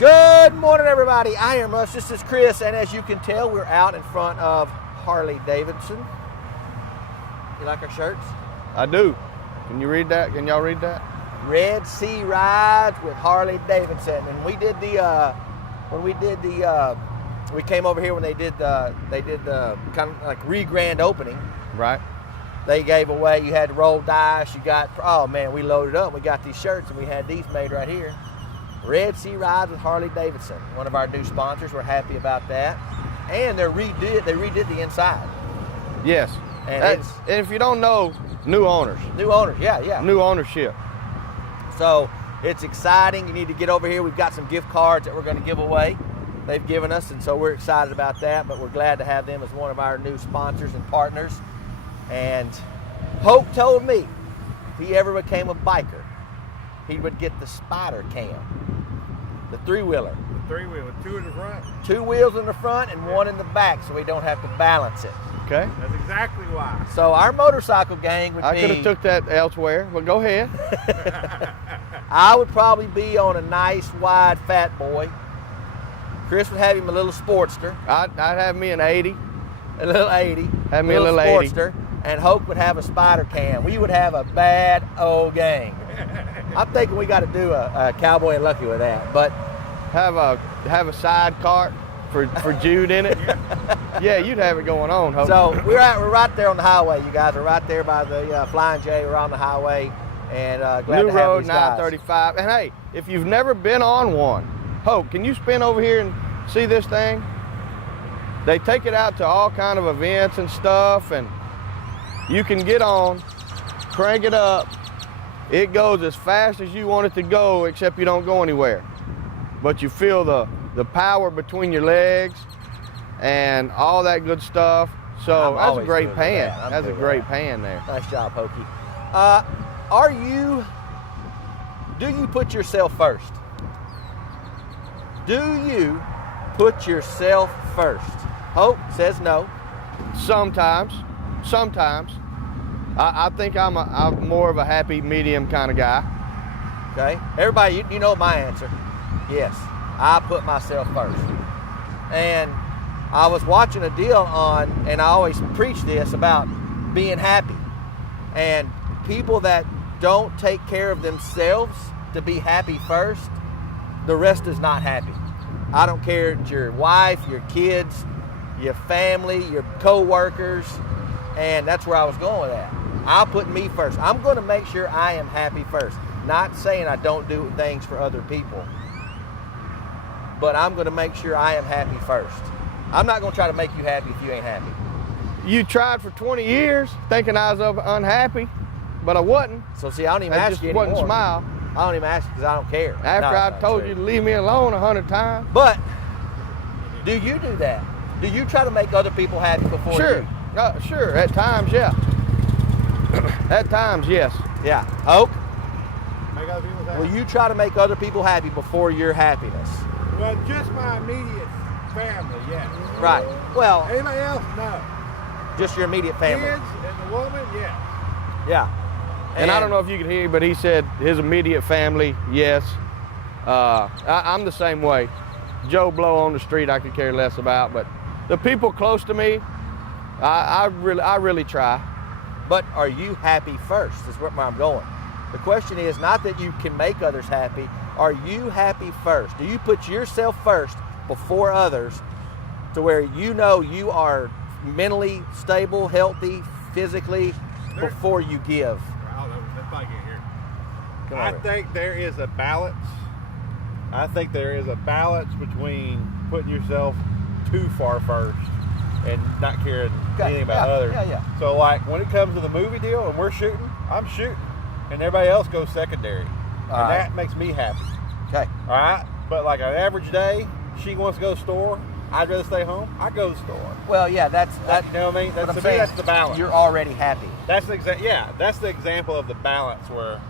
Good morning, everybody. I am Russ. This is Chris, and as you can tell, we're out in front of Harley Davidson. You like our shirts? I do. Can you read that? Can y'all read that? Red Sea Rides with Harley Davidson, and we did we came over here when they did the kind of like re-grand opening. Right. They gave away. You had to roll dice. You got, oh man, we loaded up. We got these shirts, and we had these made right here. Red Sea Rides with Harley Davidson, one of our new sponsors. We're happy about that. And they redid the inside. Yes. And if you don't know, new owners. New owners, yeah. New ownership. So it's exciting. You need to get over here. We've got some gift cards that we're going to give away. They've given us, and so we're excited about that. But we're glad to have them as one of our new sponsors and partners. And Hope told me if he ever became a biker, he would get the Spider Cam, the three-wheeler. The three-wheeler, two in the front. 2 wheels in the front and one in the back, so we don't have to balance it. Okay. That's exactly why. So our motorcycle gang would be... I could have took that elsewhere, but go ahead. I would probably be on a nice, wide, fat boy. Chris would have him a little Sportster. I'd have me an 80. A little 80. Have me a little 80. Sportster. And Hope would have a Spider Cam. We would have a bad old gang. I'm thinking we got to do a Cowboy and Lucky with that, but... Have a side cart for Jude in it. Yeah, you'd have it going on, Hope. So we're right there on the highway, you guys. We're right there by the Flying J. We're on the highway, and glad New to have Road these guys. 935. And hey, if you've never been on one, Hope, can you spin over here and see this thing? They take it out to all kind of events and stuff, and you can get on, crank it up. It goes as fast as you want it to go, except you don't go anywhere. But you feel the power between your legs and all that good stuff. So that's a great pan. That's a great pan there. Nice job, Hokey. Do you put yourself first? Do you put yourself first? Hope says no. Sometimes. I think I'm more of a happy medium kind of guy. Okay. Everybody, you know my answer. Yes, I put myself first. And I was watching a deal on, and I always preach this about being happy. And people that don't take care of themselves to be happy first, the rest is not happy. I don't care if it's your wife, your kids, your family, your co-workers, and that's where I was going with that. I'll put me first. I'm going to make sure I am happy first. Not saying I don't do things for other people, but I'm going to make sure I am happy first. I'm not going to try to make you happy if you ain't happy. You tried for 20 years thinking I was unhappy, but I wasn't. So see, I don't even ask you anymore. I just wouldn't smile. I don't even ask you because I don't care. After I told you to leave me alone 100 times. But do you do that? Do you try to make other people happy before you? Sure. At times, yeah. At times, yes. Yeah. Hope? Make other people happy. Will you try to make other people happy before your happiness? Well, just my immediate family, yes. Right. Well, Anybody else? No. just your immediate family. Kids and the woman, yes. Yeah. And I don't know if you could hear, but he said his immediate family, yes. I'm the same way. Joe Blow on the street, I could care less about, but the people close to me, I really try. But are you happy first is where I'm going. The question is not that you can make others happy. Are you happy first? Do you put yourself first before others to where you know you are mentally stable, healthy, physically, before you give? Let's not get here. I think there is a balance. I think there is a balance between putting yourself too far first and not caring anything about others. Yeah. So like when it comes to the movie deal and we're shooting, I'm shooting, and everybody else goes secondary. That makes me happy. Okay. All right? But like an average day, she wants to go to the store, I'd rather stay home, I go to the store. Well, yeah, that's You know what I mean? what I'm To me, saying. that's the balance. You're already happy. That's the that's the example of the balance where,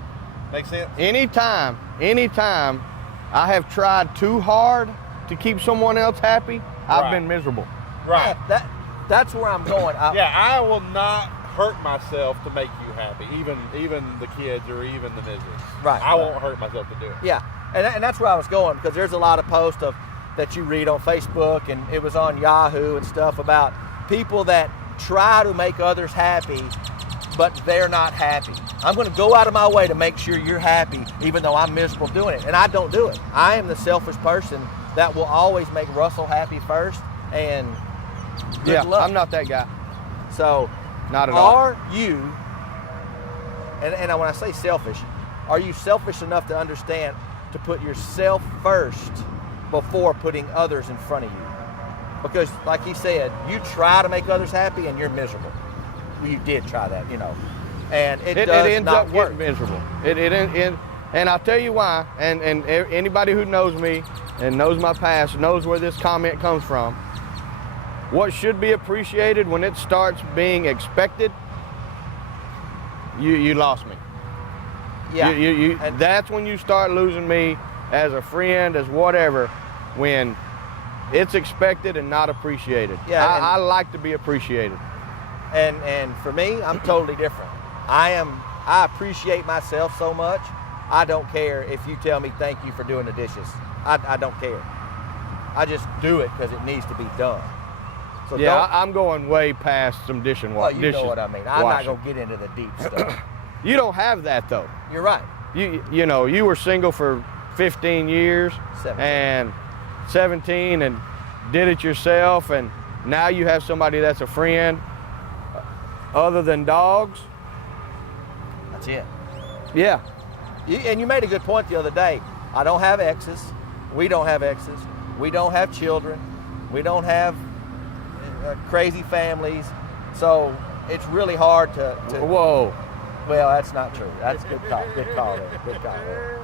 makes sense? Anytime I have tried too hard to keep someone else happy, I've been miserable. Right. Yeah, that's where I'm going. I will not hurt myself to make you happy, even the kids or even the missus. Right. I won't hurt myself to do it. Yeah. And that's where I was going, because there's a lot of posts that you read on Facebook, and it was on Yahoo and stuff, about people that try to make others happy, but they're not happy. I'm going to go out of my way to make sure you're happy, even though I'm miserable doing it. And I don't do it. I am the selfish person that will always make Russell happy first, and good luck. I'm not that guy. So, not at all. Are you, and when I say selfish, are you selfish enough to understand to put yourself first before putting others in front of you? Because, like he said, you try to make others happy and you're miserable. You did try that, and it does ends not up work. getting miserable. And I'll tell you why. And anybody who knows me and knows my past knows where this comment comes from. What should be appreciated, when it starts being expected, you lost me. Yeah. And that's when you start losing me as a friend, as whatever, when it's expected and not appreciated. Yeah, I like to be appreciated. And for me, I'm totally different. I appreciate myself so much. I don't care if you tell me thank you for doing the dishes. I don't care. I just do it because it needs to be done. So yeah, I'm going way past some dishes. Well, you know what I mean. I'm not going to get into the deep stuff. You don't have that, though. You're right. You were single for 15 years 17 and did it yourself, and now you have somebody that's a friend other than dogs. That's it. Yeah. And you made a good point the other day. I don't have exes. We don't have exes. We don't have children. We don't have crazy families. So it's really hard to Whoa. Well, that's not true. That's a good call. Good call there. Good call there.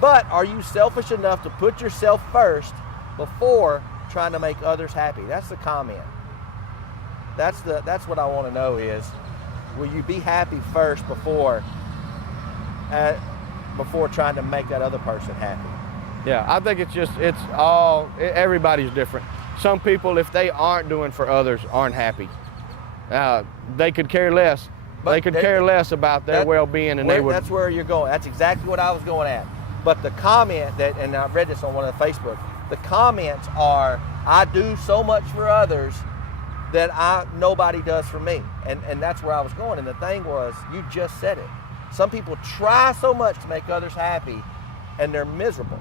But are you selfish enough to put yourself first before trying to make others happy? That's the comment. That's what I want to know is, will you be happy first before trying to make that other person happy? Yeah, I think everybody's different. Some people, if they aren't doing for others, aren't happy. They could care less. They could care less about their well-being, and they would. That's where you're going. That's exactly what I was going at. But the comment and I read this on one of the Facebook, the comments are, I do so much for others that nobody does for me. And that's where I was going. And the thing was, you just said it. Some people try so much to make others happy, and they're miserable.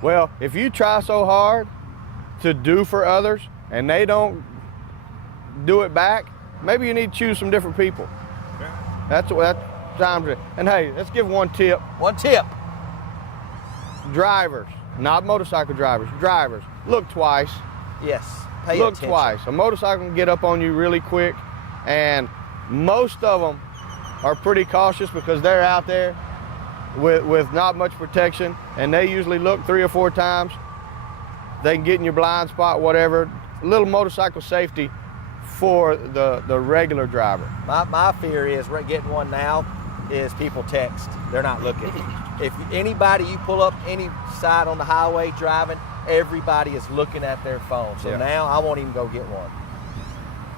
Well, if you try so hard to do for others, and they don't do it back, maybe you need to choose some different people. That's time. And hey, let's give one tip. One tip. Drivers, not motorcycle drivers, drivers, look twice. Yes, pay look attention. twice. A motorcycle can get up on you really quick, and most of them are pretty cautious because they're out there with not much protection, and they usually look 3 or 4 times. They can get in your blind spot, whatever. A little motorcycle safety for the regular driver. My fear is getting one now is people text. They're not looking. If anybody, you pull up any side on the highway driving, everybody is looking at their phone. So now I won't even go get one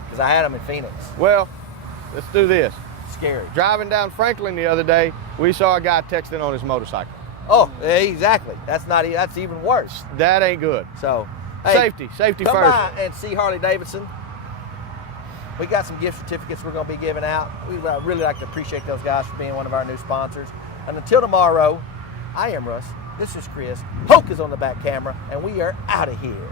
because I had them in Phoenix. Well, let's do this. Scary. Driving down Franklin the other day, we saw a guy texting on his motorcycle. Oh, exactly. That's even worse. That ain't good. So, hey, safety come first. by and see Harley Davidson. We got some gift certificates we're going to be giving out. We really like to appreciate those guys for being one of our new sponsors. And until tomorrow, I am Russ. This is Chris. Hoke is on the back camera, and we are out of here.